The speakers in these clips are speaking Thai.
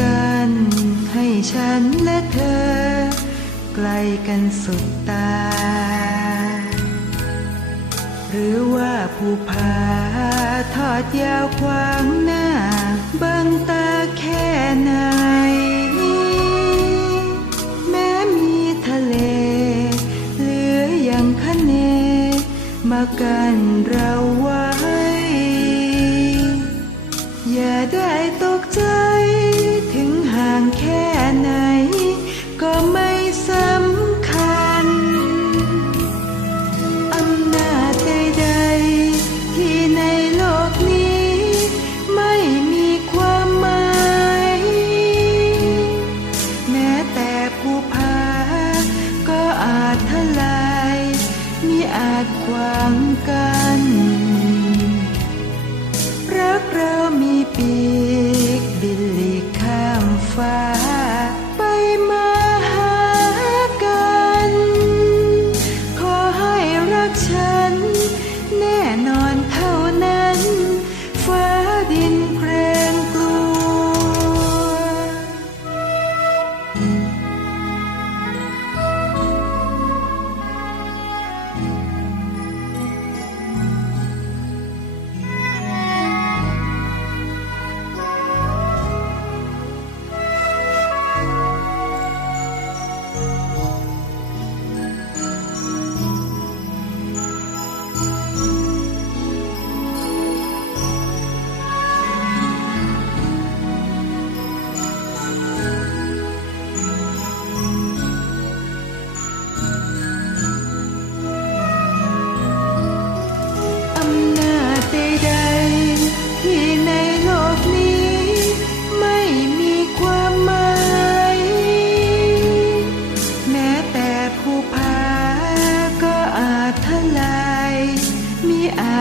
กันให้ฉันและเธอ ไกลกันสุดตา หรือว่าผู้พาทอดยาวขวางหน้าบางตาแค่ไหน แม้มีทะเล เหลืออย่างคเน มากันเราไว้ อย่าได้ตกใจ วางกัน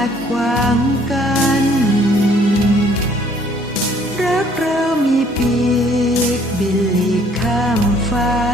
ดขวามกัน รักเรามีปีกบินหลีกข้ามฟ้า